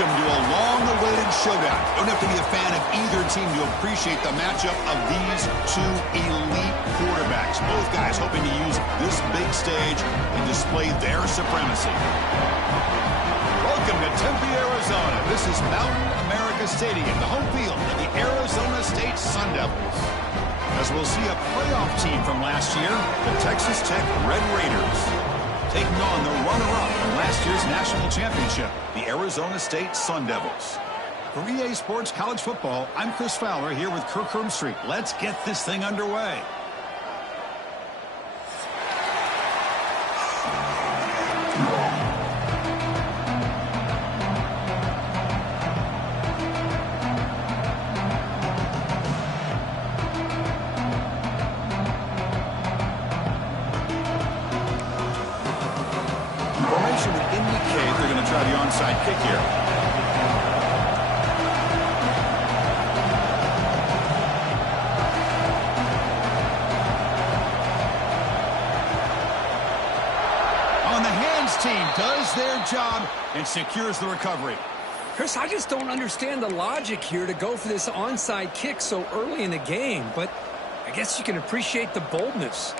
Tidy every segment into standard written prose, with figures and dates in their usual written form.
Welcome to a long-awaited showdown. You don't have to be a fan of either team to appreciate the matchup of these two elite quarterbacks. Both guys hoping to use this big stage and display their supremacy. Welcome to Tempe, Arizona. This is Mountain America Stadium, the home field of the Arizona State Sun Devils. As we'll see a playoff team from last year, the Texas Tech Red Raiders. taking on the runner-up in last year's national championship, the Arizona State Sun Devils. For EA Sports College Football, I'm Chris Fowler here with Kirk Herbstreit. Let's get this thing underway. Formation would indicate they're going to try the onside kick here. On the hands team does their job and secures the recovery. Chris, I just don't understand the logic here to go for this onside kick so early in the game, but I guess you can appreciate the boldness.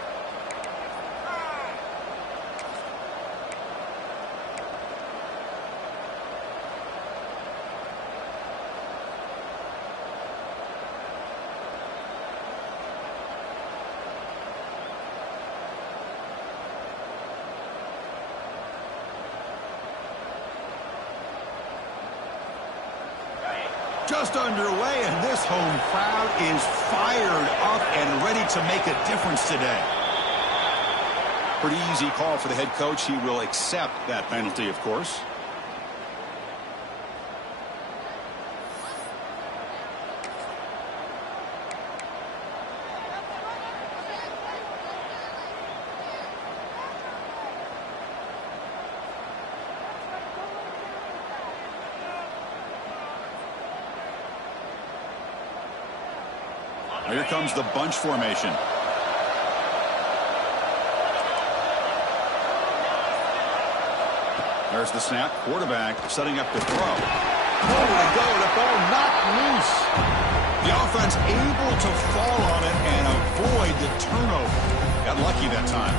Just underway, and this home crowd is fired up and ready to make a difference today. Pretty easy call for the head coach. He will accept that penalty, of course. Here comes the bunch formation. There's the snap. Quarterback setting up to throw. Nowhere to go. The ball knocked loose. The offense able to fall on it and avoid the turnover. Got lucky that time.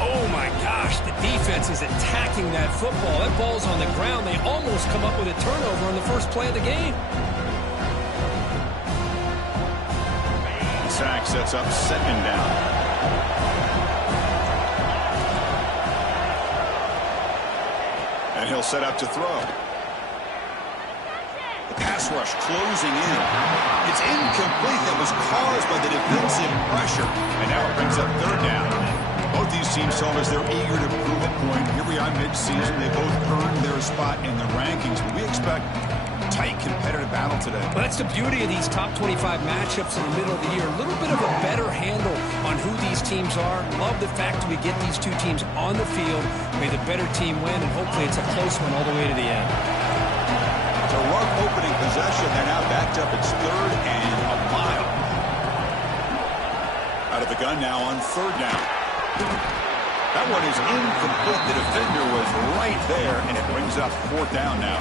Oh, my gosh. The defense is attacking that football. That ball's on the ground. They almost come up with a turnover on the first play of the game. Sack sets up second down. And he'll set up to throw. The pass rush closing in. It's incomplete. That was caused by the defensive pressure. And now it brings up third down. Both these teams told us they're eager to prove a point. Here we are mid-season. They both earned their spot in the rankings. But we expect tight competitive battle today. Well, that's the beauty of these top 25 matchups in the middle of the year. A little bit of a better handle on who these teams are. Love the fact that we get these two teams on the field. May the better team win, and hopefully it's a close one all the way to the end. It's a rough opening possession. They're now backed up. It's third and a mile. Out of the gun now on third down. That one is incomplete. The defender was right there, and it brings up fourth down now.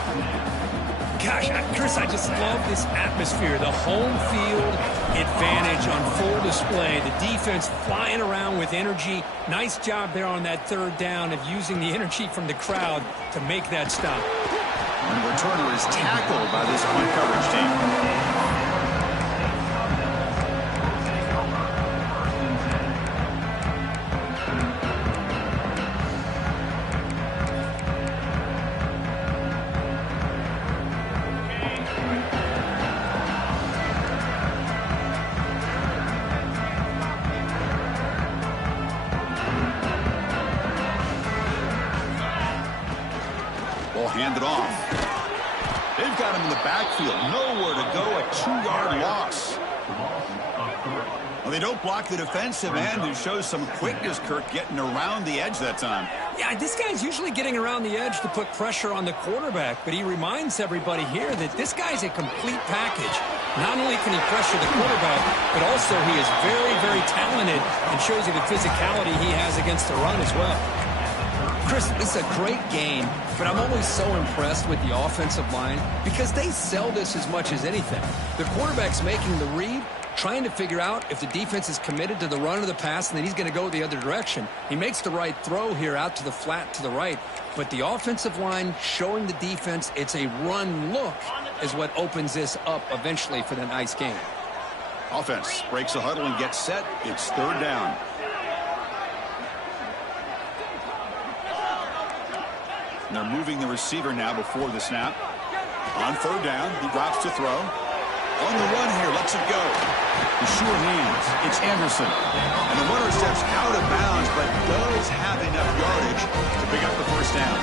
Gosh, Chris, I just love this atmosphere. The home field advantage on full display. The defense flying around with energy. Nice job there on that third down of using the energy from the crowd to make that stop. And the returner is tackled by this punt coverage team. Handed off. They've got him in the backfield. Nowhere to go. A 2-yard loss. Well, they don't block the defensive end, who shows some quickness, Kirk, getting around the edge that time. Yeah, this guy's usually getting around the edge to put pressure on the quarterback, but he reminds everybody here that this guy's a complete package. Not only can he pressure the quarterback, but also he is very, very talented and shows you the physicality he has against the run as well. Chris, this is a great game, but I'm always so impressed with the offensive line because they sell this as much as anything. The quarterback's making the read, trying to figure out if the defense is committed to the run or the pass, and then he's going to go the other direction. He makes the right throw here out to the flat to the right, but the offensive line showing the defense it's a run look is what opens this up eventually for the nice game. Offense breaks the huddle and gets set. It's third down. And they're moving the receiver now before the snap. On third down, he drops to throw. On the run here, lets it go. The sure hands, it's Anderson. And the runner steps out of bounds, but does have enough yardage to pick up the first down.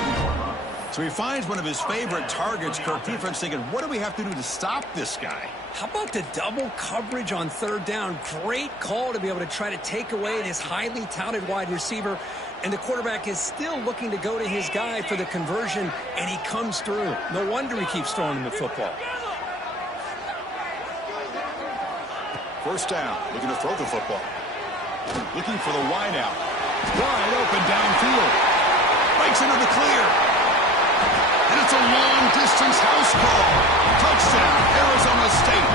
So he finds one of his favorite targets. Kirk, defense thinking, what do we have to do to stop this guy? How about the double coverage on third down? Great call to be able to try to take away this highly touted wide receiver. And the quarterback is still looking to go to his guy for the conversion, and he comes through. No wonder he keeps throwing him the football. First down, looking to throw the football. Looking for the wide out. Wide open downfield. Breaks into the clear. And it's a long-distance house call. Touchdown, Arizona State.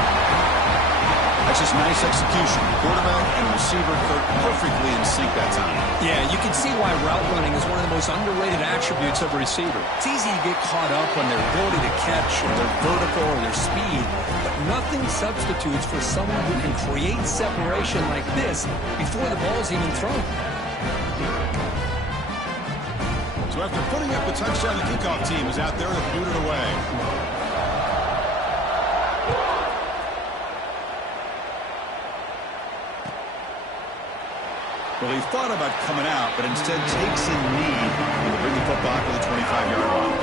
That's just nice execution. Quarterback and receiver perfectly in sync that time. Yeah, you can see why route running is one of the most underrated attributes of a receiver. It's easy to get caught up on their ability to catch or their vertical or their speed, but nothing substitutes for someone who can create separation like this before the ball's even thrown. So after putting up the touchdown, the kickoff team is out there to boot it away. Well, he thought about coming out, but instead takes a knee and will bring the football to the 25-yard line.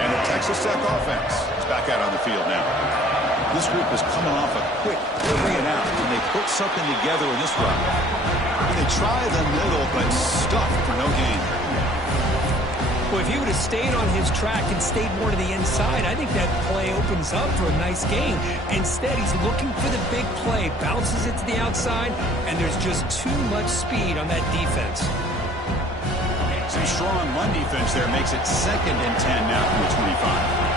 And the Texas Tech offense is back out on the field now. This group is coming off a quick 3-and-out, and they put something together in this run. And they try the middle, but stuffed for no gain. Well, if he would have stayed on his track and stayed more to the inside, I think that play opens up for a nice gain. Instead, he's looking for the big play, bounces it to the outside, and there's just too much speed on that defense. Some strong run defense there makes it 2nd and 10 now from the 25.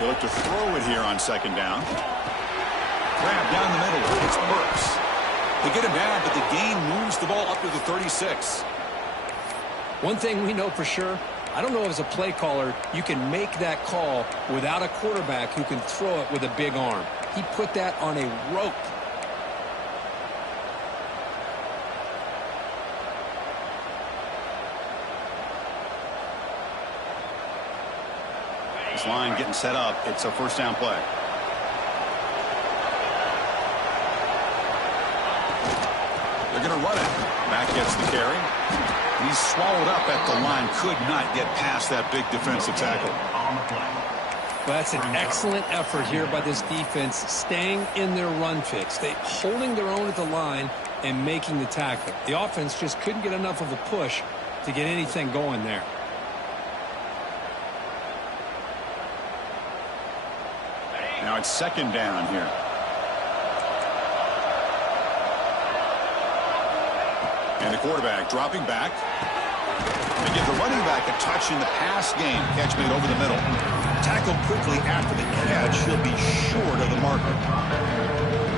They look to throw it here on 2nd down. Grab down the middle. It's Burks. They get him down, but the gain moves the ball up to the 36. One thing we know for sure, I don't know if as a play caller you can make that call without a quarterback who can throw it with a big arm. He put that on a rope. This line getting set up. It's a first down play. They're going to run it. Back gets the carry. He's swallowed up at the line. Could not get past that big defensive tackle. Well, that's an excellent effort here by this defense, staying in their run fix. They holding their own at the line and making the tackle. The offense just couldn't get enough of a push to get anything going there. Now it's 2nd down here. And the quarterback dropping back. They give the running back a touch in the pass game. Catch made over the middle. Tackled quickly after the catch. He'll be short of the marker.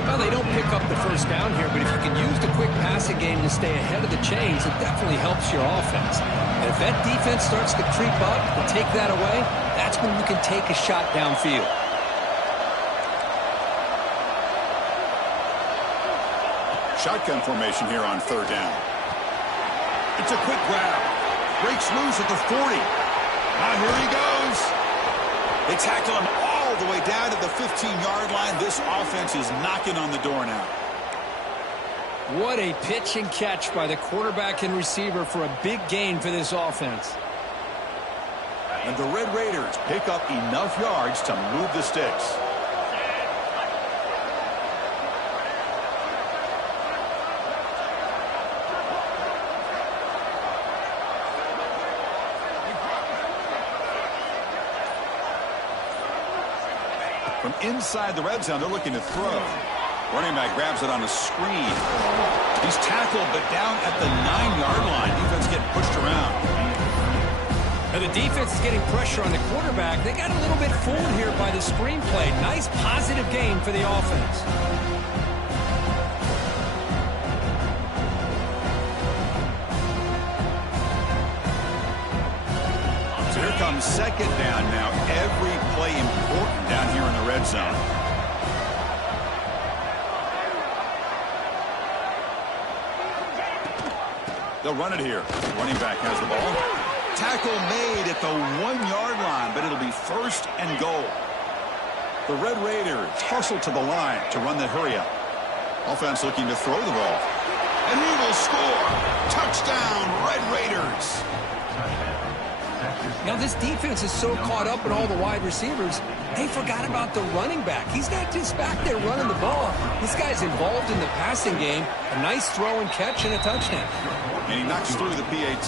Well, they don't pick up the first down here, but if you can use the quick passing game to stay ahead of the chains, it definitely helps your offense. And if that defense starts to creep up and take that away, that's when you can take a shot downfield. Shotgun formation here on 3rd down. It's a quick grab. Breaks loose at the 40. Now here he goes. They tackle him all the way down to the 15-yard line. This offense is knocking on the door now. What a pitch and catch by the quarterback and receiver for a big gain for this offense. And the Red Raiders pick up enough yards to move the sticks. From inside the red zone, they're looking to throw. Running back grabs it on a screen. He's tackled, but down at the 9-yard line. Defense getting pushed around. Now the defense is getting pressure on the quarterback. They got a little bit fooled here by the screen play. Nice positive gain for the offense. second down now. Every play important down here in the red zone. They'll run it here. Running back has the ball. Tackle made at the 1-yard line, but it'll be first and goal. The Red Raiders hustle to the line to run the hurry-up. Offense looking to throw the ball. And he will score. Touchdown, Red Raiders. Now, this defense is so caught up in all the wide receivers, they forgot about the running back. He's not just back there running the ball. This guy's involved in the passing game. A nice throw and catch and a touchdown. And he knocks through the PAT.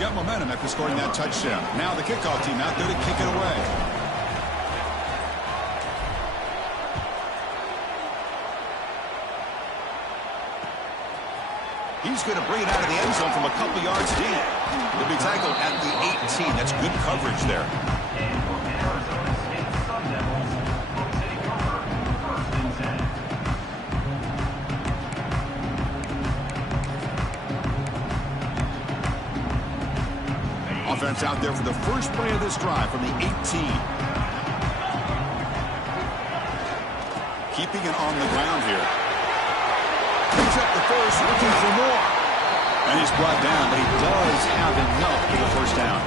Got momentum after scoring that touchdown. Now the kickoff team out there to kick it away. He's going to bring it out of the end zone from a couple yards deep. He'll be tackled at the 18. That's good coverage there. Offense out there for the first play of this drive from the 18. Keeping it on the ground here. Picks up the first, looking for more. And he's brought down, but he does have enough for the first down.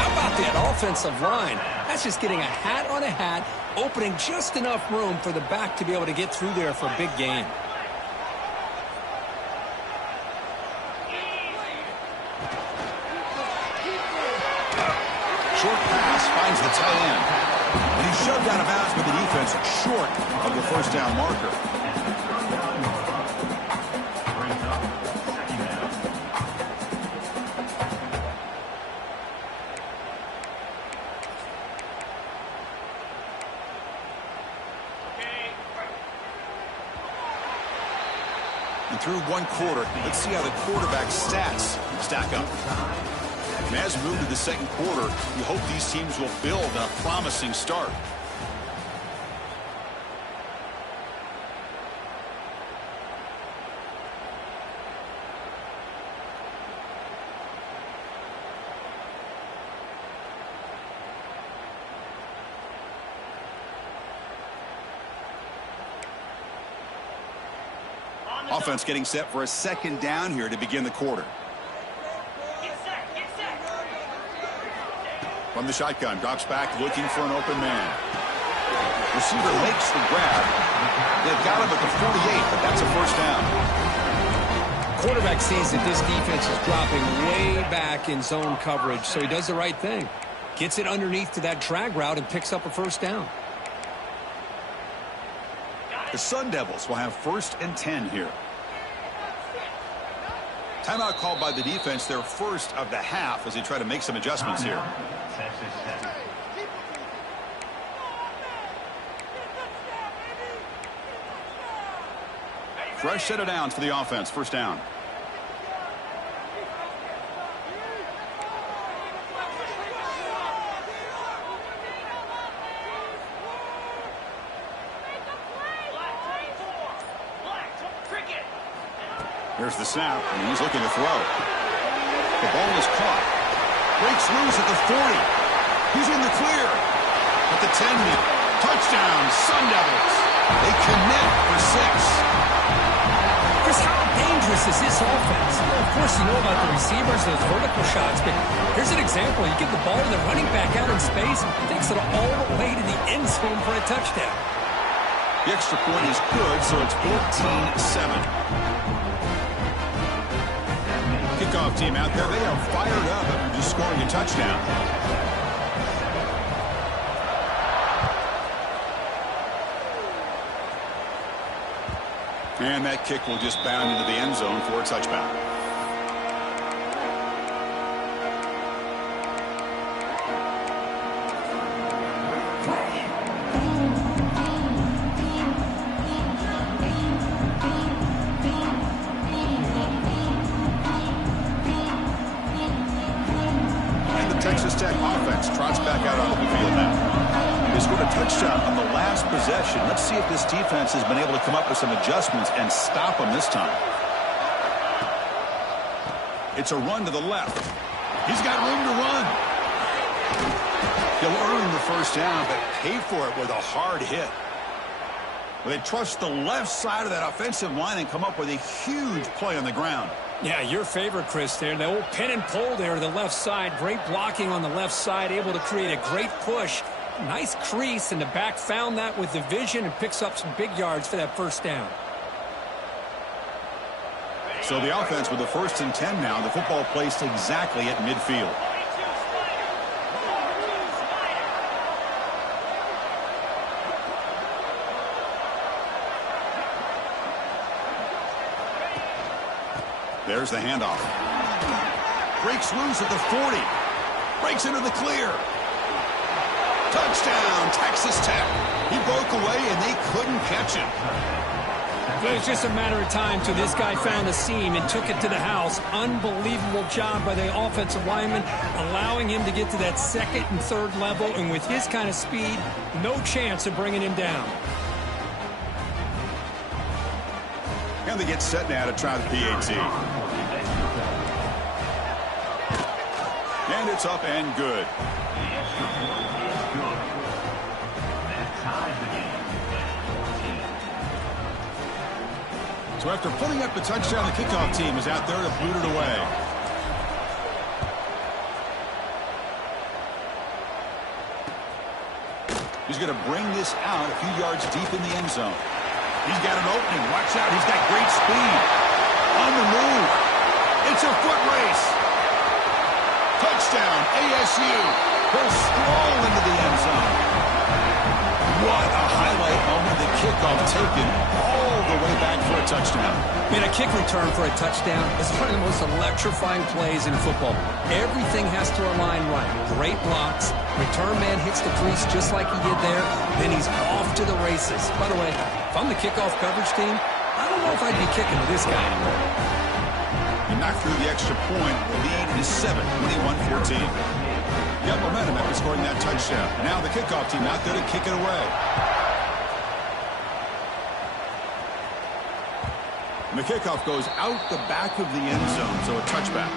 How about that offensive line? That's just getting a hat on a hat, opening just enough room for the back to be able to get through there for a big gain. Short pass finds the tight end. And he's shoved out of bounds with the defense short of the first down marker. And through one quarter, let's see how the quarterback's stats stack up. And as we move to the second quarter, we hope these teams will build on a promising start. Offense getting set for a second down here to begin the quarter. From the shotgun, drops back, looking for an open man. Receiver makes the grab. They've got him at the 48, but that's a first down. Quarterback sees that this defense is dropping way back in zone coverage, so he does the right thing. Gets it underneath to that drag route and picks up a first down. The Sun Devils will have 1st and 10 here. Timeout called by the defense, their first of the half, as they try to make some adjustments here. Fresh set of downs for the offense. First down. Here's the snap, and he's looking to throw. The ball is caught. Breaks loose at the 40. He's in the clear. At the 10 now. Touchdown, Sun Devils. They connect for 6. Chris, how dangerous is this offense? Well, of course, you know about the receivers, those vertical shots, but here's an example. You get the ball and the running back out in space, takes it all the way to the end zone for a touchdown. The extra point is good, so it's 14-7. Kickoff team out there, they are fired up after just scoring a touchdown. And that kick will just bound into the end zone for a touchback. Texas Tech offense trots back out onto the field now. They scored a touchdown on the last possession. Let's see if this defense has been able to come up with some adjustments and stop them this time. It's a run to the left. He's got room to run. He'll earn the first down, but pay for it with a hard hit. Well, they trust the left side of that offensive line and come up with a huge play on the ground. Yeah, your favorite, Chris, there. The old pin and pull there to the left side. Great blocking on the left side, able to create a great push. Nice crease, and the back found that with the vision and picks up some big yards for that first down. So the offense with the 1st and 10 now. The football placed exactly at midfield. There's the handoff. Breaks loose at the 40. Breaks into the clear. Touchdown, Texas Tech. He broke away, and they couldn't catch him. It was just a matter of time till this guy found a seam and took it to the house. Unbelievable job by the offensive lineman, allowing him to get to that 2nd and 3rd level. And with his kind of speed, no chance of bringing him down. And they get set now to try the PAT. And it's up and good. So after putting up the touchdown, the kickoff team is out there to boot it away. He's going to bring this out a few yards deep in the end zone. He's got an opening. Watch out. He's got great speed. On the move. It's a foot race. Touchdown, ASU. He'll stroll into the end zone. What a highlight moment. The kickoff taken all the way back for a touchdown. Man, a kick return for a touchdown is one of the most electrifying plays in football. Everything has to align right. Great blocks. Return man hits the crease just like he did there. Then he's off to the races. By the way, if I'm the kickoff coverage team, I don't know if I'd be kicking to this guy anymore. He knocked through the extra point. The lead is 7, 21-14. Got momentum after scoring that touchdown. Now the kickoff team out there to kick it away. And the kickoff goes out the back of the end zone, so a touchback.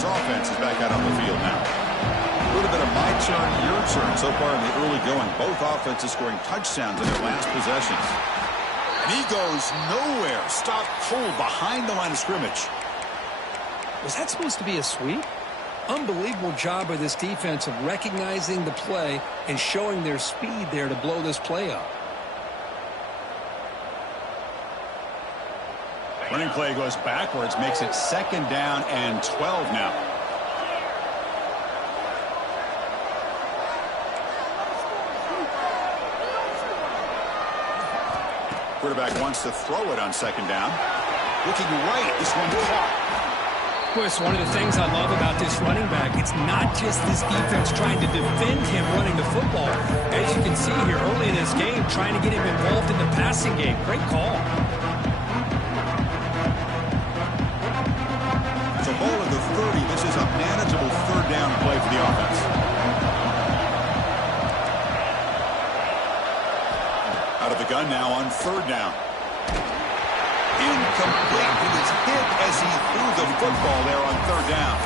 Offense is back out on the field now. A little bit of my turn, your turn so far in the early going. Both offenses scoring touchdowns in their last possessions. And he goes nowhere. Stopped cold behind the line of scrimmage. Was that supposed to be a sweep? Unbelievable job by this defense of recognizing the play and showing their speed there to blow this play up. Running play goes backwards, makes it 2nd down and 12 now. Quarterback wants to throw it on 2nd down. Looking right, this one caught. Of course, one of the things I love about this running back, it's not just this defense trying to defend him running the football. As you can see here early in this game, trying to get him involved in the passing game. Great call. Ball at the 30. This is a manageable 3rd down play for the offense. Out of the gun now on 3rd down. Incomplete. He was hit as he threw the football there on 3rd down.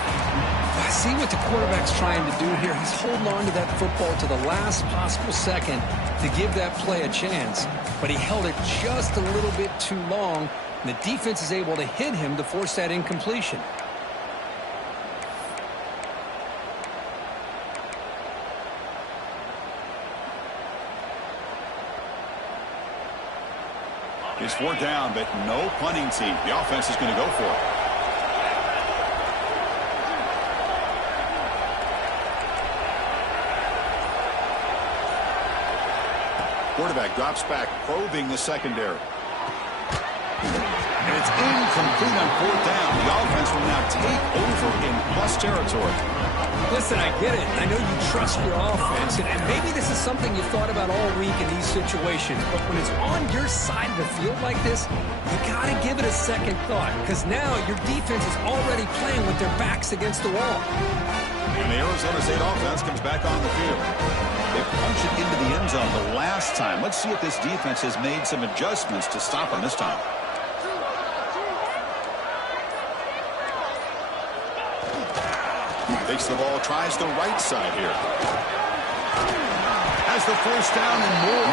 I see what the quarterback's trying to do here. He's holding on to that football to the last possible second to give that play a chance. But he held it just a little bit too long. And the defense is able to hit him to force that incompletion. It's 4th down, but no punting team. The offense is going to go for it. Quarterback drops back, probing the secondary. And It's incomplete on fourth down. The offense will now take over in plus territory. Listen, I get it. I know you trust your offense, and maybe this is something you thought about all week in these situations, but when it's on your side of the field like this, you got to give it a second thought, because now your defense is already playing with their backs against the wall. And the Arizona State offense comes back on the field. They punched it into the end zone the last time. Let's see if this defense has made some adjustments to stop them this time. Takes the ball, tries the right side here. Has the first down and more.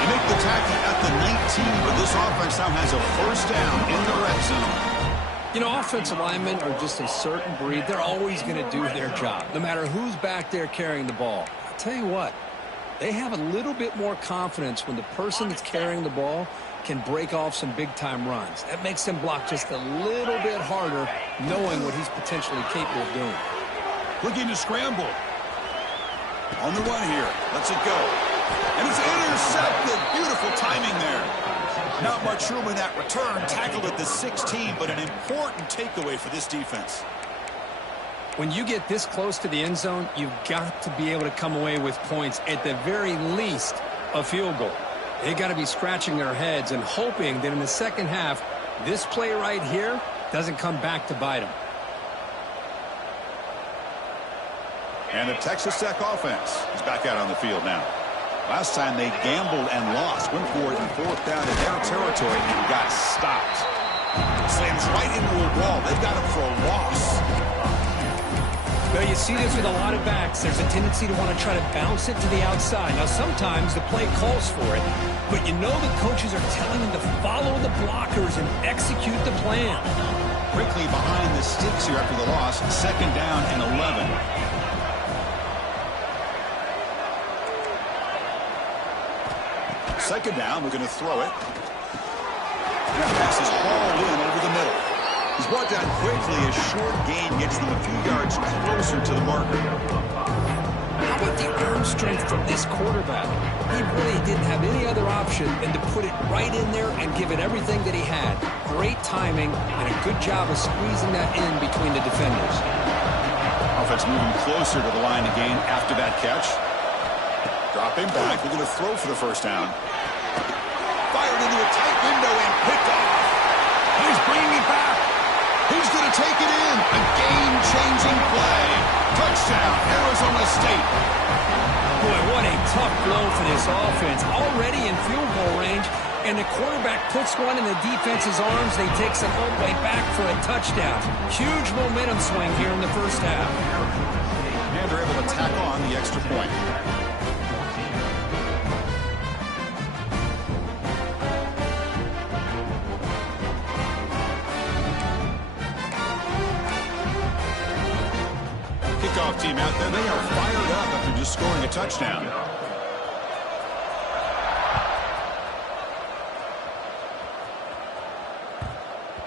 They make the tackle at the 19, but this offense now has a first down in the red zone. You know, offensive linemen are just a certain breed. They're always going to do their job, no matter who's back there carrying the ball. I'll tell you what, they have a little bit more confidence when the person that's carrying the ball can break off some big-time runs. That makes them block just a little bit harder, knowing what he's potentially capable of doing. Looking to scramble. On the run here. Lets it go. And it's intercepted. Beautiful timing there. Not much room in that return. Tackled at the 16, but an important takeaway for this defense. When you get this close to the end zone, you've got to be able to come away with points, at the very least, a field goal. They got to be scratching their heads and hoping that in the second half, this play right here doesn't come back to bite them. And the Texas Tech offense is back out on the field now. Last time they gambled and lost. Went for it in fourth down in their territory and got stopped. Slams right into a wall. They've got him for a loss. Well, you see this with a lot of backs. There's a tendency to want to try to bounce it to the outside. Now, sometimes the play calls for it, but you know the coaches are telling them to follow the blockers and execute the plan. Quickly behind the sticks here after the loss. Second down and 11. Second down, we're going to throw it. Pass is hauled in over the middle. He's brought down quickly. A short gain gets them a few yards closer to the marker. How about the arm strength from this quarterback? He really didn't have any other option than to put it right in there and give it everything that he had. Great timing and a good job of squeezing that in between the defenders. Offense moving closer to the line again after that catch. Dropping back. We're going to throw for the first down. Fired into a tight window and picked off. He's bringing it back. He's going to take it in. A game-changing play. Touchdown, Arizona State. Boy, what a tough blow for this offense. Already in field goal range, and the quarterback puts one in the defense's arms. They take some all the way back for a touchdown. Huge momentum swing here in the first half. And they're able to tack on the extra point. Kickoff team out there. They are fired up after just scoring a touchdown.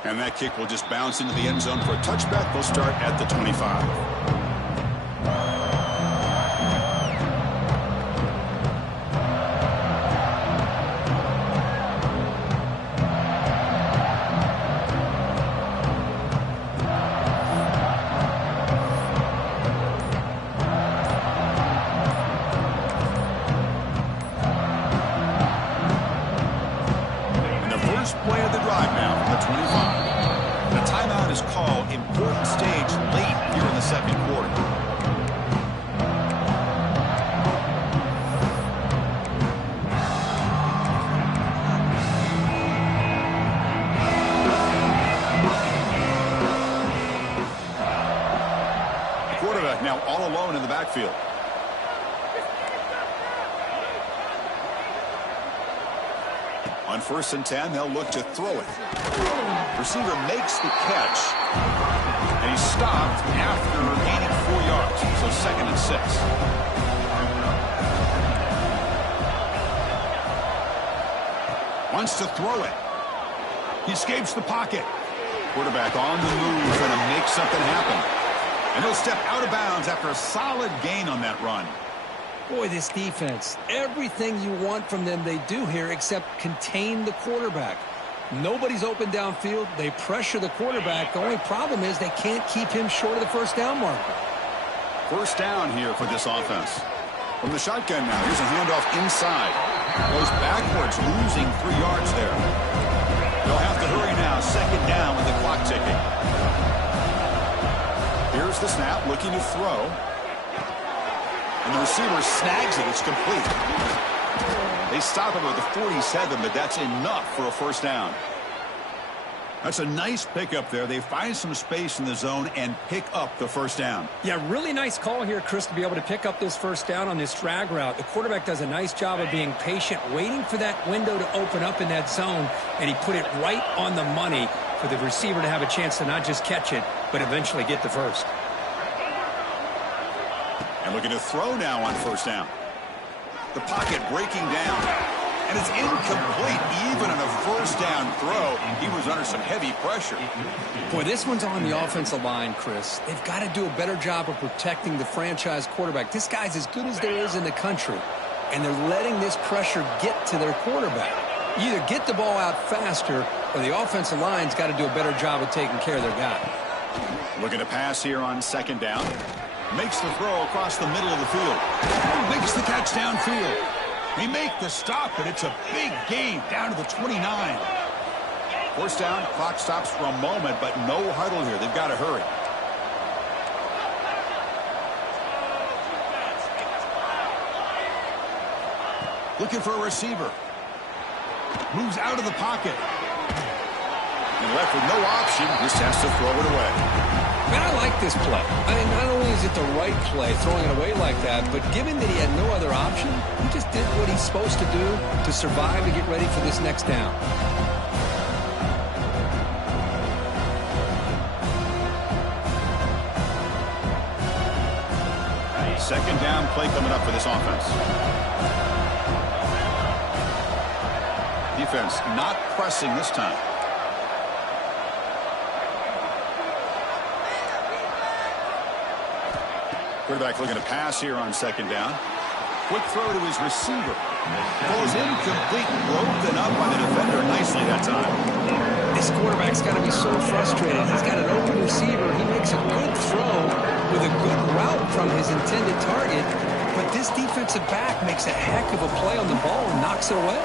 And that kick will just bounce into the end zone for a touchback. They'll start at the 25. Play of the drive now from the 25. The timeout is called. Important stage late here in the second quarter. The quarterback now all alone in the backfield. On 1st and 10, they'll look to throw it. Receiver makes the catch, and he's stopped after gaining 4 yards, so 2nd and 6. Wants to throw it. He escapes the pocket. Quarterback on the move, trying to make something happen. And he'll step out of bounds after a solid gain on that run. Boy, this defense, everything you want from them they do here except contain the quarterback. Nobody's open downfield. They pressure the quarterback. The only problem is they can't keep him short of the first down marker. First down here for this offense. From the shotgun now, here's a handoff inside. Goes backwards, losing 3 yards there. They'll have to hurry now. Second down with the clock ticking. Here's the snap, looking to throw. And the receiver snags it. It's complete. They stop him at the 47, but that's enough for a first down. That's a nice pickup there. They find some space in the zone and pick up the first down. Yeah, really nice call here, Chris, to be able to pick up this first down on this drag route. The quarterback does a nice job of being patient, waiting for that window to open up in that zone, and he put it right on the money for the receiver to have a chance to not just catch it, but eventually get the first. And looking to throw now on first down. The pocket breaking down. And it's incomplete. Even on a first down throw, he was under some heavy pressure. Boy, this one's on the offensive line, Chris. They've got to do a better job of protecting the franchise quarterback. This guy's as good as there is in the country, and they're letting this pressure get to their quarterback. You either get the ball out faster, or the offensive line's got to do a better job of taking care of their guy. Looking to pass here on second down. Makes the throw across the middle of the field. Makes the catch downfield. They make the stop, and it's a big gain down to the 29. First down, clock stops for a moment, but no huddle here. They've got to hurry. Looking for a receiver. Moves out of the pocket. And left with no option, just has to throw it away. Man, I like this play. I mean, not only is it the right play, throwing it away like that, but given that he had no other option, he just did what he's supposed to do to survive and get ready for this next down. Second down play coming up for this offense. Defense not pressing this time. Quarterback looking to pass here on second down. Quick throw to his receiver. Goes incomplete, broken up by the defender nicely that time. This quarterback's got to be so frustrated. He's got an open receiver. He makes a good throw with a good route from his intended target, but this defensive back makes a heck of a play on the ball and knocks it away.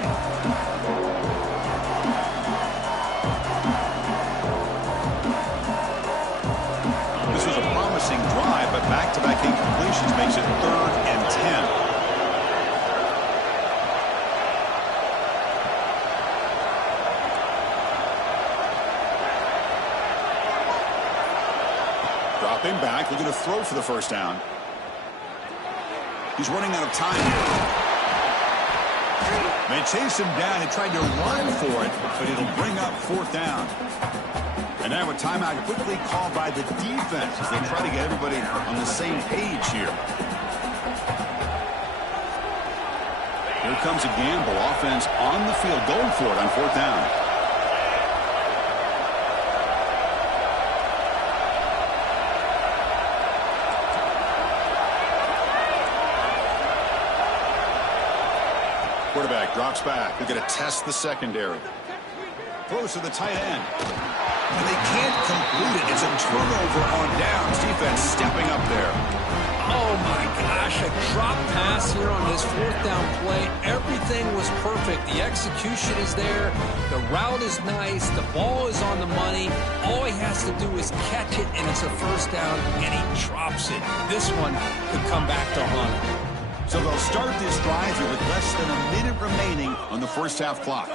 Drive, but back-to-back incompletions makes it 3rd and 10. Dropping back, looking to throw for the first down. He's running out of time here. They chase him down and tried to run for it, but it'll bring up 4th down. And now a timeout quickly called by the defense as they try to get everybody on the same page here. Here comes a gamble. Offense on the field going for it on 4th down. Quarterback drops back. They're going to test the secondary. Throws to the tight end. And they can't complete it. It's a turnover on downs. Defense stepping up there. Oh, my gosh. A drop pass here on this 4th down play. Everything was perfect. The execution is there. The route is nice. The ball is on the money. All he has to do is catch it, and it's a first down, and he drops it. This one could come back to haunt him. So they'll start this drive here with less than a minute remaining on the first half clock.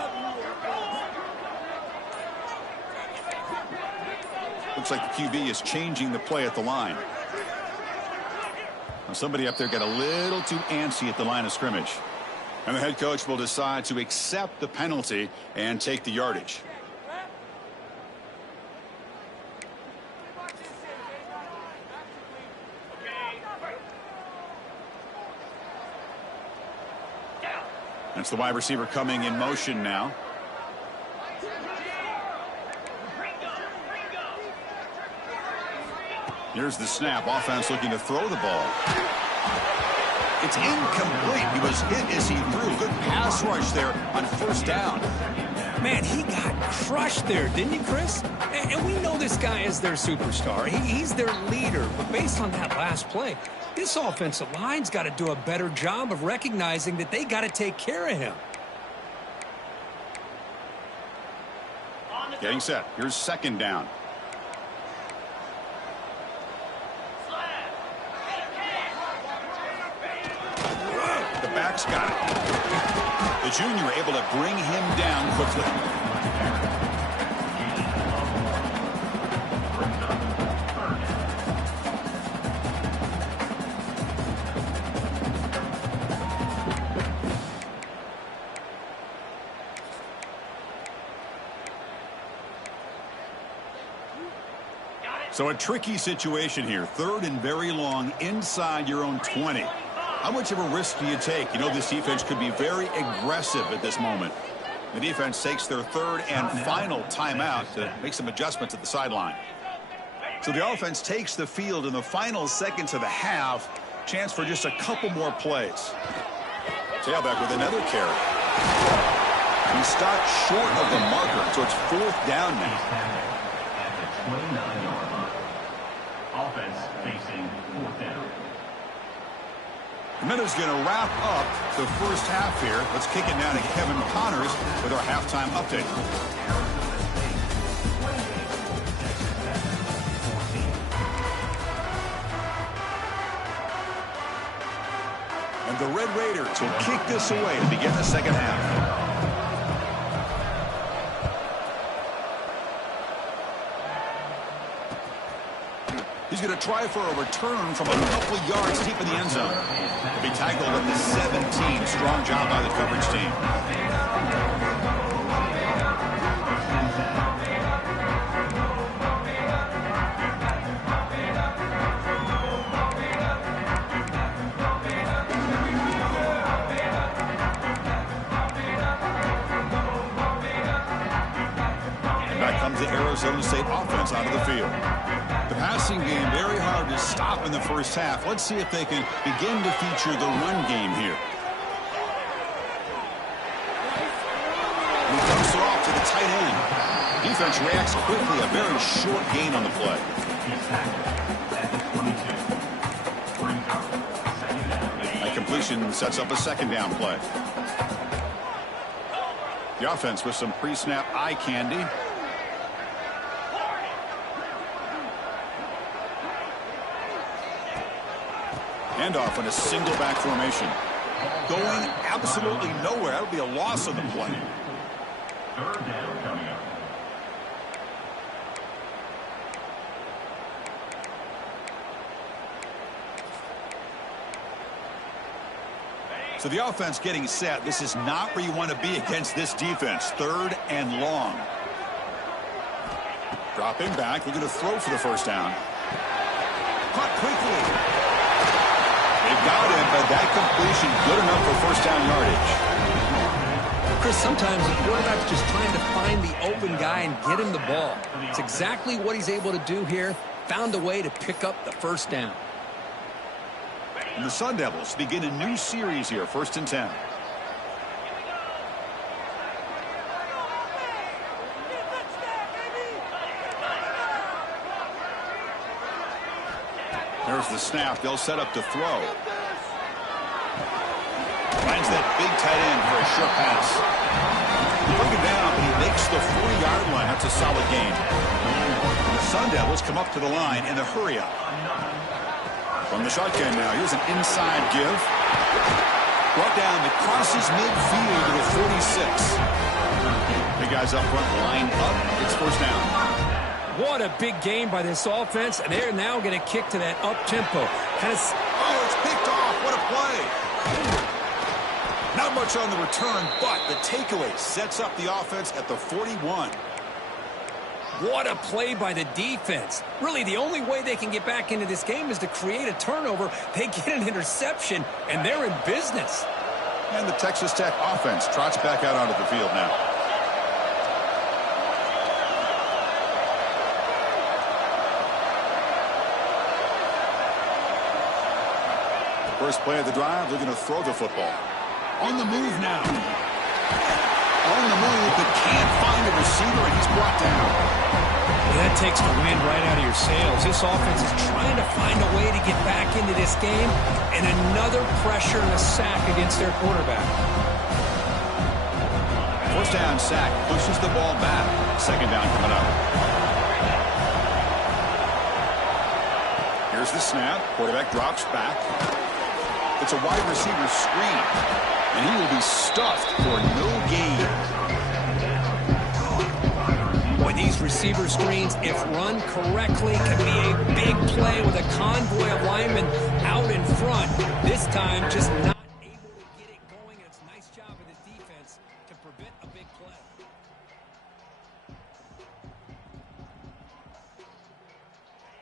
Looks like the QB is changing the play at the line. Now somebody up there got a little too antsy at the line of scrimmage. And the head coach will decide to accept the penalty and take the yardage. That's the wide receiver coming in motion now. Here's the snap. Offense looking to throw the ball. It's incomplete. He was hit as he threw. Good pass rush there on first down. Man, he got crushed there, didn't he, Chris? And we know this guy is their superstar. He's their leader. But based on that last play, this offensive line's got to do a better job of recognizing that they got to take care of him. Getting set. Here's second down. The back's got it. The junior able to bring him down quickly. So a tricky situation here. Third and very long inside your own 20. How much of a risk do you take? You know this defense could be very aggressive at this moment. The defense takes their third and final timeout to make some adjustments at the sideline. So the offense takes the field in the final seconds of the half. Chance for just a couple more plays. Tailback with another carry. He stopped short of the marker, so it's fourth down now. Offense facing fourth down. The minute's going to wrap up the first half here. Let's kick it now to Kevin Connors with our halftime update. And the Red Raiders will kick this away to begin the second half. He's going to try for a return from a couple yards deep in the end zone. He'll be tackled at the 17. Strong job by the coverage team. And back comes the Arizona State offense onto the field. The passing game very hard to stop in the first half. Let's see if they can begin to feature the run game here. He dumps it off to the tight end. Defense reacts quickly. A very short gain on the play. That completion sets up a second down play. The offense with some pre-snap eye candy. Handoff in a single back formation. Going absolutely nowhere. That would be a loss on the play. Third down coming up. So the offense getting set. This is not where you want to be against this defense. Third and long. Dropping back. They're going to throw for the first down. Caught quickly. They've got him, but that completion good enough for first down yardage. Chris, sometimes the quarterback's just trying to find the open guy and get him the ball. It's exactly what he's able to do here. Found a way to pick up the first down. And the Sun Devils begin a new series here, 1st and 10. There's the snap. They'll set up to throw. Finds that big tight end for a short pass. Bring it down, but he makes the 40-yard line. That's a solid gain. The Sun Devils come up to the line in the hurry up. From the shotgun now, here's an inside give. Brought down that crosses midfield to the 46. Big guys up front, line up. It's first down. What a big game by this offense, and they're now going to kick to that up-tempo. Oh, it's picked off. What a play. Not much on the return, but the takeaway sets up the offense at the 41. What a play by the defense. Really, the only way they can get back into this game is to create a turnover. They get an interception, and they're in business. And the Texas Tech offense trots back out onto the field now. First play of the drive, they're going to throw the football. On the move now. On the move, but can't receiver, and he's brought down. Well, that takes the wind right out of your sails. This offense is trying to find a way to get back into this game, and another pressure and a sack against their quarterback. First down sack pushes the ball back. Second down coming up. Here's the snap. Quarterback drops back. It's a wide receiver screen, and he will be stuffed for no gain. Boy, these receiver screens, if run correctly, can be a big play with a convoy of linemen out in front. This time, just not able to get it going. It's a nice job of the defense to prevent a big play.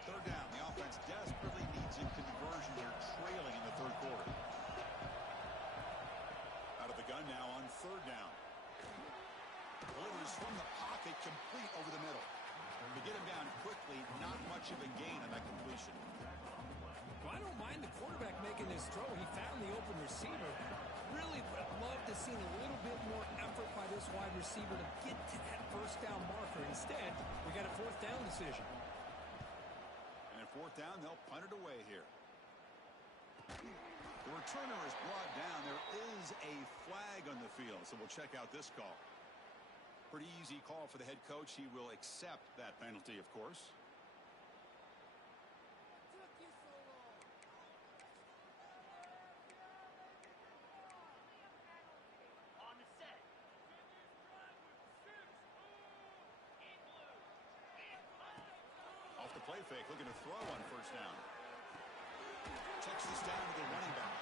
Third down. The offense desperately needs a conversion. They're trailing in the third quarter. Out of the gun now on third down. Delivers from the pocket, complete over the middle. To get him down quickly, not much of a gain on that completion. Well, I don't mind the quarterback making this throw. He found the open receiver. Really would have loved to see a little bit more effort by this wide receiver to get to that first down marker. Instead, we got a fourth down decision. And at fourth down, they'll punt it away here. The returner is brought down. There is a flag on the field, so we'll check out this call. Pretty easy call for the head coach. He will accept that penalty, of course. Off the play fake, looking to throw on first down. Checks this down to the running back.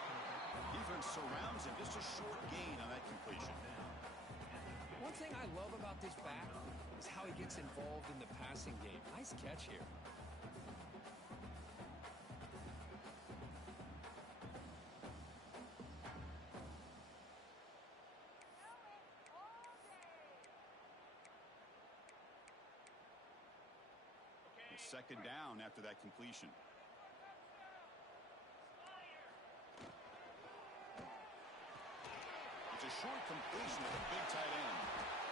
Defense surrounds him. Just a short gain on that completion. One thing I love about this back is how he gets involved in the passing game. Nice catch here. Second down after that completion. It's a short completion with a big tight end.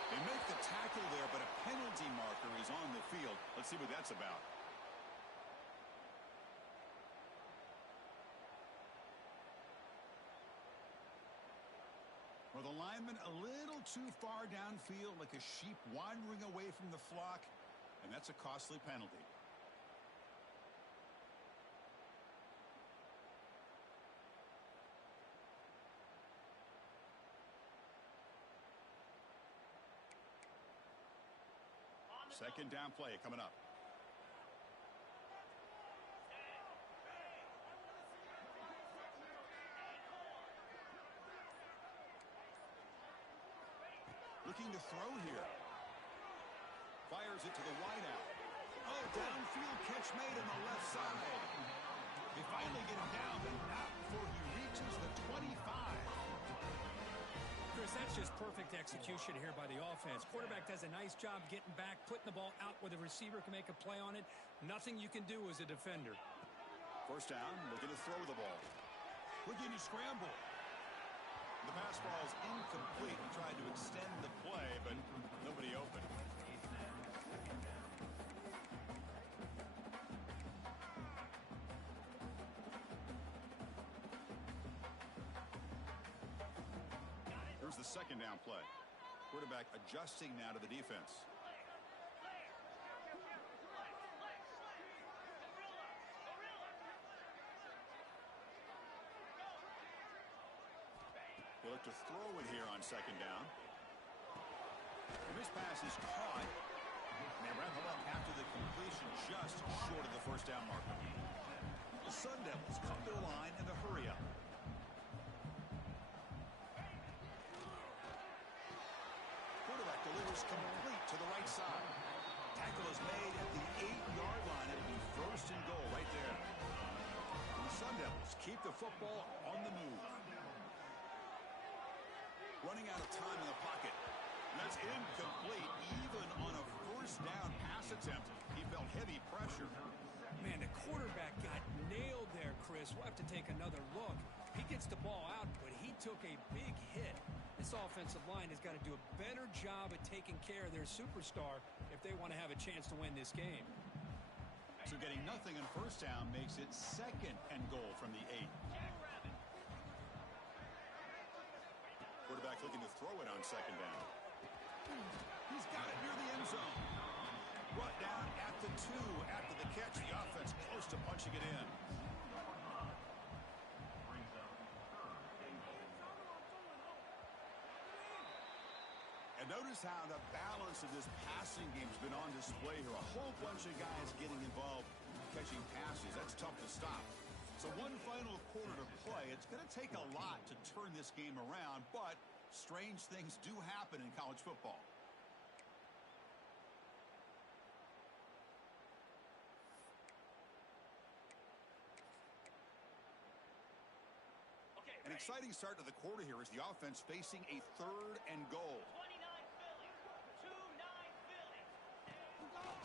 They make the tackle there, but a penalty marker is on the field. Let's see what that's about. Well, the lineman a little too far downfield, like a sheep wandering away from the flock, and that's a costly penalty. Second down play coming up. Looking to throw here. Fires it to the wideout. Oh, downfield catch made on the left side. They finally get him down, but not before he reaches the 25. Chris, that's just perfect execution here by the offense. Quarterback does a nice job getting back, putting the ball out where the receiver can make a play on it. Nothing you can do as a defender. First down, looking to throw the ball. Looking to scramble. The pass ball is incomplete. He tried to extend the play, but nobody open. Here's the second down play. Quarterback adjusting now to the defense. They look to throw it here on second down. And this pass is caught. And they wrap it up after the completion, just short of the first down marker. The Sun Devils come to the line in the hurry up. Quarterback delivers complete to the right side. Tackle is made at the 8-yard line. It'll be first and goal right there. And the Sun Devils keep the football on the move. Running out of time in the pocket. That's incomplete. Even on a first down pass attempt, he felt heavy pressure. Man, the quarterback got nailed there, Chris. We'll have to take another look. He gets the ball out, but he took a big hit. This offensive line has got to do a better job at taking care of their superstar if they want to have a chance to win this game. So getting nothing on first down makes it 2nd and goal from the 8. Quarterback looking to throw it on 2nd down. He's got it near the end zone. Brought down at the 2 after the catch. The offense close to punching it in. And notice how the balance of this passing game has been on display here. A whole bunch of guys getting involved catching passes. That's tough to stop. So one final quarter to play. It's going to take a lot to turn this game around, but strange things do happen in college football. An exciting start to the quarter here as the offense facing a 3rd and goal. 29 Philly. 2-9 Philly.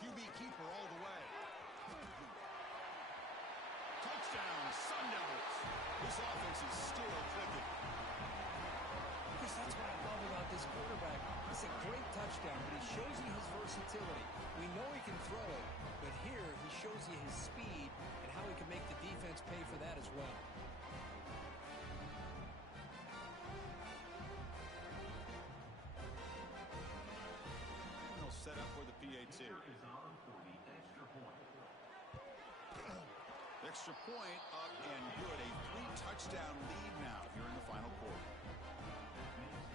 QB keeper all the way. Touchdown, Sun Devils. This offense is still clicking. Chris, that's what I love about this quarterback. It's a great touchdown, but he shows you his versatility. We know he can throw it, but here he shows you his speed and how he can make the defense pay for that as well. Set up for the PAT. Is on for the extra point. Extra point up and good. A 3-touchdown lead now here in the final quarter.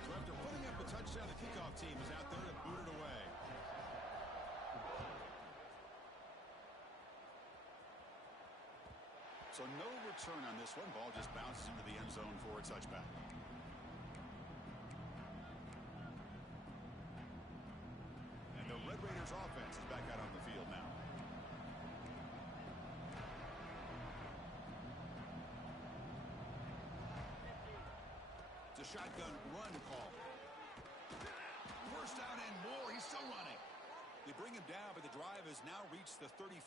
So after putting up a touchdown, the kickoff team is out there to boot it away. So no return on this one. Ball just bounces into the end zone for a touchback. The Red Raiders offense is back out on the field now. It's a shotgun run call. First down and more. He's still running. They bring him down, but the drive has now reached the 35.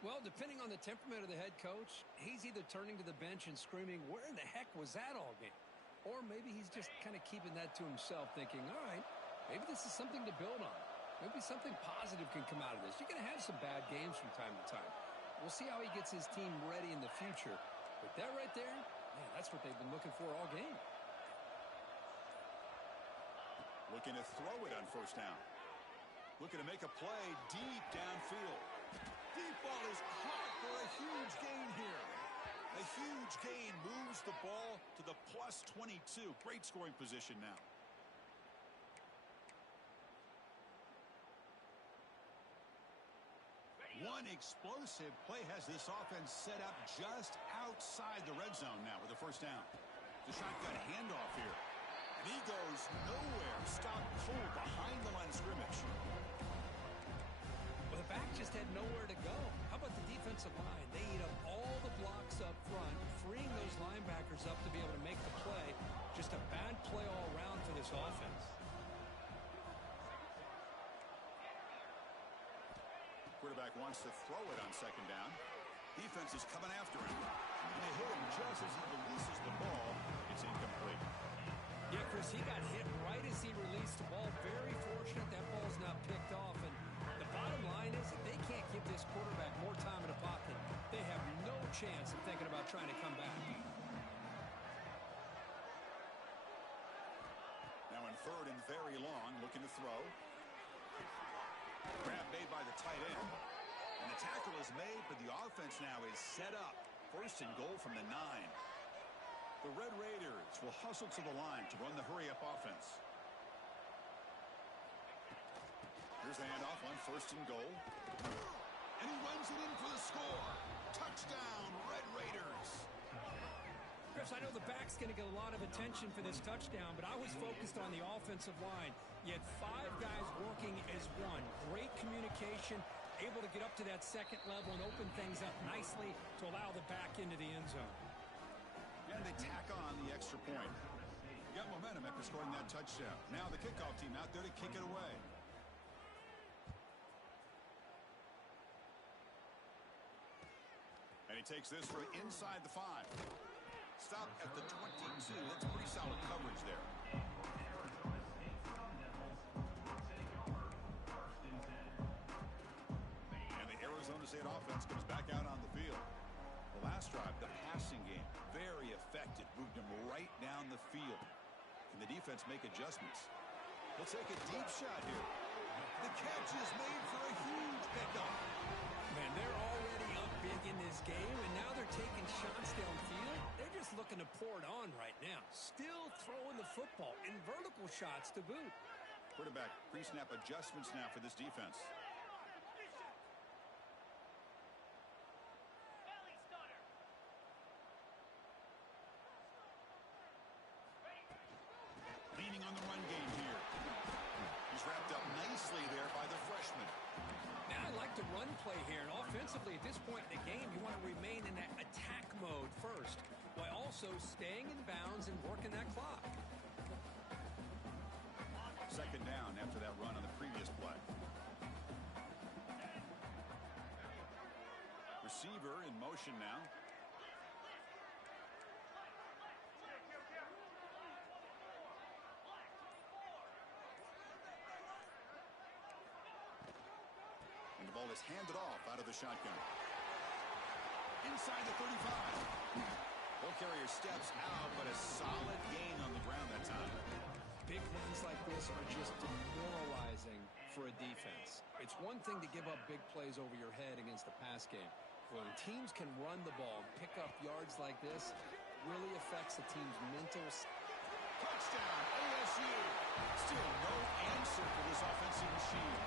Well, depending on the temperament of the head coach, he's either turning to the bench and screaming, "Where in the heck was that all game?" Or maybe he's just kind of keeping that to himself, thinking, all right, maybe this is something to build on. Maybe something positive can come out of this. You're going to have some bad games from time to time. We'll see how he gets his team ready in the future. But that right there, man, that's what they've been looking for all game. Looking to throw it on first down. Looking to make a play deep downfield. Deep ball is caught for a huge gain here. A huge gain moves the ball to the plus 22. Great scoring position now. One explosive play has this offense set up just outside the red zone now with a first down. The shotgun handoff here. And he goes nowhere. Stopped cold behind the line of scrimmage. Well, the back just had nowhere to go. How about the defensive line? They eat up all the blocks up front, freeing those linebackers up to be able to make the play. Just a bad play all around for this offense. Quarterback wants to throw it on second down. Defense is coming after him. And they hit him just as he releases the ball. It's incomplete. Yeah, Chris, he got hit right as he released the ball. Very fortunate that ball's not picked off. And the bottom line is that they can't give this quarterback more time in the pocket. They have no chance of thinking about trying to come back. Now in third and very long, looking to throw. Grab made by the tight end. And the tackle is made, but the offense now is set up. First and goal from the 9. The Red Raiders will hustle to the line to run the hurry-up offense. Here's the handoff on first and goal. And he runs it in for the score. Touchdown, Red Raiders. Chris, I know the back's going to get a lot of attention for this touchdown, but I was focused on the offensive line. You had 5 guys working as one. Great communication, able to get up to that second level and open things up nicely to allow the back into the end zone. And they tack on the extra point. Got momentum after scoring that touchdown. Now the kickoff team out there to kick it away. And he takes this from inside the 5. Stop at the 22. That's pretty solid coverage there. Arizona State Sun Devils will take over 1st and 10. And the Arizona State offense comes back out on the field. The last drive, the passing game, very effective. Moved them right down the field. Can the defense make adjustments? He'll take a deep shot here. The catch is made for a huge pickup. Man, they're already up big in this game, and now they're taking shots downfield. They're just looking to pour it on right now. Still throwing the football, and vertical shots to boot. Quarterback pre-snap adjustments now for this defense. Belly stunner. Leaning on the run game here. He's wrapped up nicely there by the freshman. Now I like the run play here, and offensively at this point in the game, you want to remain in that attack mode first, while also staying in bounds and working that clock. Second down after that run on the previous play. Receiver in motion now. And the ball is handed off out of the shotgun. Inside the 35. Ball carrier steps out, but a solid gain on the ground that time. Big runs like this are just demoralizing for a defense. It's one thing to give up big plays over your head against the pass game. When teams can run the ball and pick up yards like this, really affects the team's mental. Touchdown, ASU. Still no answer for this offensive machine.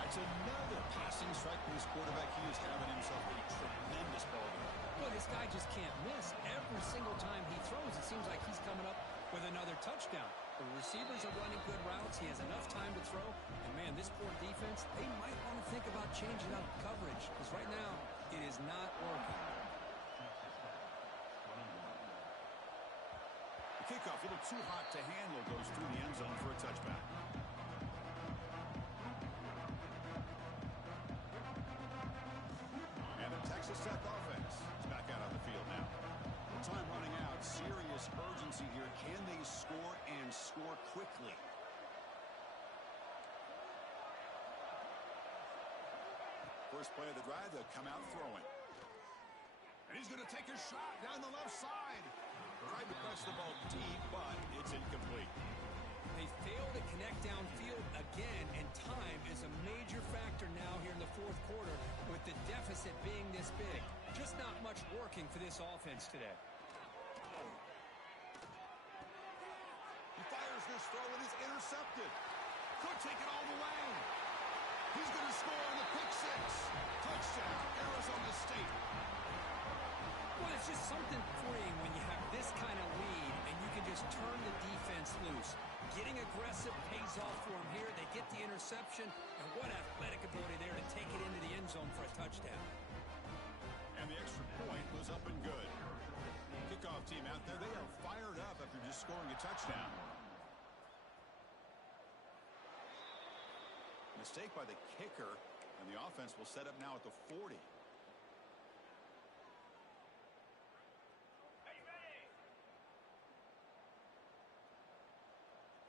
That's another passing strike for this quarterback. He is having himself a tremendous ball game. Well, this guy just can't miss. Every single time he throws, it seems like he's coming up with another touchdown. The receivers are running good routes. He has enough time to throw. And, man, this poor defense, they might want to think about changing up coverage because right now it is not working. The kickoff, a little too hot to handle, goes through the end zone for a touchback. And the Texas Tech offense is back out on the field now. With time running out, serious urgency here. Can they score and score quickly? First play of the drive, they'll come out throwing. And he's going to take a shot down the left side. Tried to press the ball deep, but it's incomplete. They fail to connect downfield again, and time is a major factor now here in the fourth quarter with the deficit being this big. Just not much working for this offense today. He fires this throw and is intercepted. Could take it all the way. He's going to score on the pick six. Touchdown, Arizona State. Well, it's just something freeing when you have this kind of lead and you can just turn the defense loose. Getting aggressive pays off for them here. They get the interception, and what athletic ability there to take it into the end zone for a touchdown. And the extra point was up and good. Kickoff team out there, they are fired up after just scoring a touchdown. Mistake by the kicker, and the offense will set up now at the 40. Are you ready?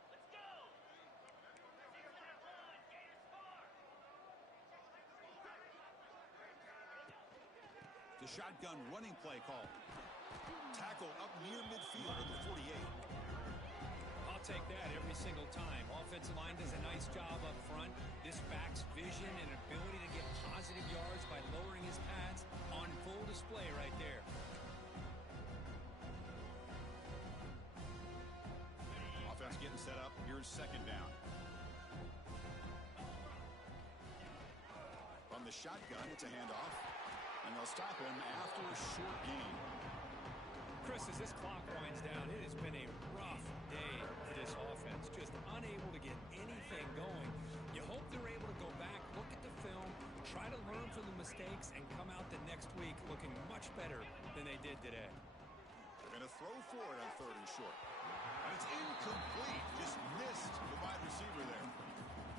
Let's go! 6-1, Gators score! The shotgun running play call. Tackle up near midfield at the 48. I'll take that every single time. Offensive line does a nice job up front. This back's vision and ability to get positive yards by lowering his pads on full display right there. Offense getting set up. Here's second down. From the shotgun, it's a handoff. And they'll stop him after a short gain. Chris, as this clock winds down, it has been a rough day for this offense. Just unable to get anything going. You hope they're able to go back, look at the film, try to learn from the mistakes, and come out the next week looking much better than they did today. They're going to throw for it on 3rd and short. And it's incomplete. Just missed the wide receiver there.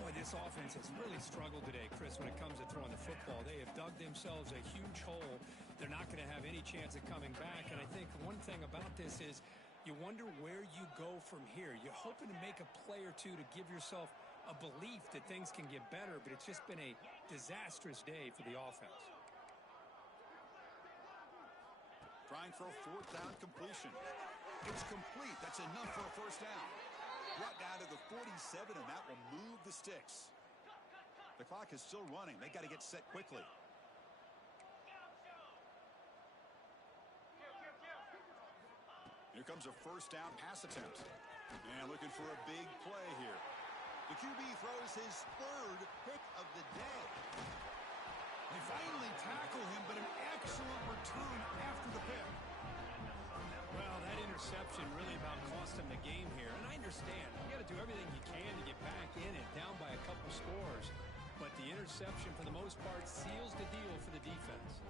Boy, this offense has really struggled today, Chris, when it comes to throwing the football. They have dug themselves a huge hole they're not going to have any chance of coming back. And I think one thing about this is you wonder where you go from here. You're hoping to make a play or two to give yourself a belief that things can get better, but it's just been a disastrous day for the offense. Trying for a fourth down completion. It's complete. That's enough for a first down. Brought down to the 47, and that will move the sticks. The clock is still running. They got to get set quickly. Here comes a first down pass attempt. And looking for a big play here. The QB throws his third pick of the day. They finally tackle him, but an excellent return after the pick. Well, that interception really about cost him the game here. And I understand. You got to do everything you can to get back in it, down by a couple scores. But the interception, for the most part, seals the deal for the defense.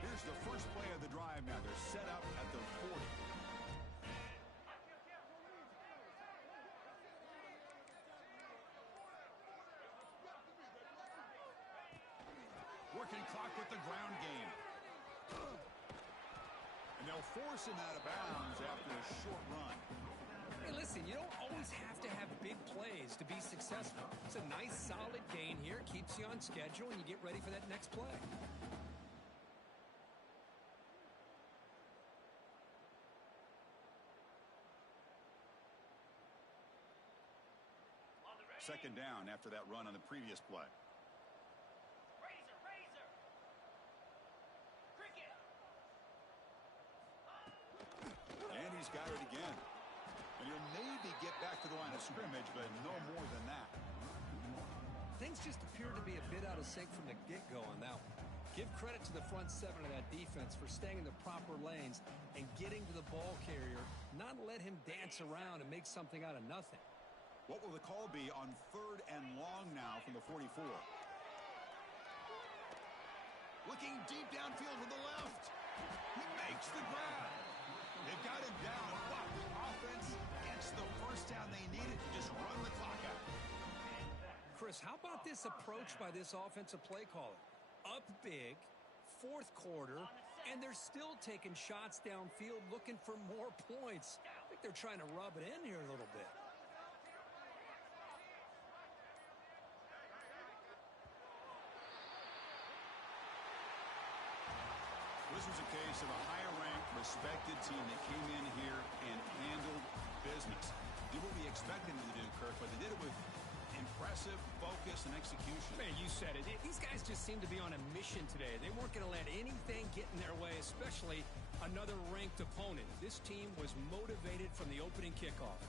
Here's the first play of the drive now. They're set up at the 40. Working clock with the ground game. And they'll force him out of bounds after a short run. Hey, listen, you don't always have to have big plays to be successful. It's a nice, solid gain here. Keeps you on schedule, and you get ready for that next play. Second down after that run on the previous play. Razor. Cricket. And he's got it again. And he'll maybe get back to the line of scrimmage, but no more than that. Things just appear to be a bit out of sync from the get-go on that one. Give credit to the front seven of that defense for staying in the proper lanes and getting to the ball carrier, not let him dance around and make something out of nothing. What will the call be on 3rd and long now from the 44? Looking deep downfield to the left. He makes the grab. They've got him down, but the offense gets the first down they needed to just run the clock out. Chris, how about this approach by this offensive play caller? Up big, fourth quarter, and they're still taking shots downfield looking for more points. I think they're trying to rub it in here a little bit. This was a case of a higher-ranked, respected team that came in here and handled business. Did what we expected them to do, Kirk, but they did it with impressive focus and execution. Man, you said it. These guys just seem to be on a mission today. They weren't going to let anything get in their way, especially another ranked opponent. This team was motivated from the opening kickoff.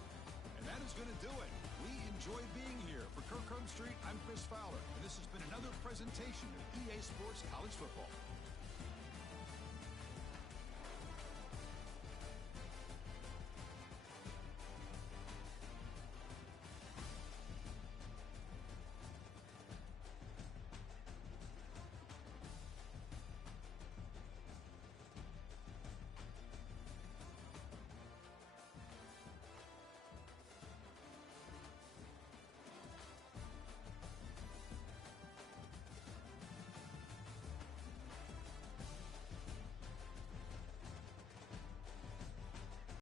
And that is going to do it. We enjoyed being here. For Kirk Street, I'm Chris Fowler, and this has been another presentation of EA Sports College Football.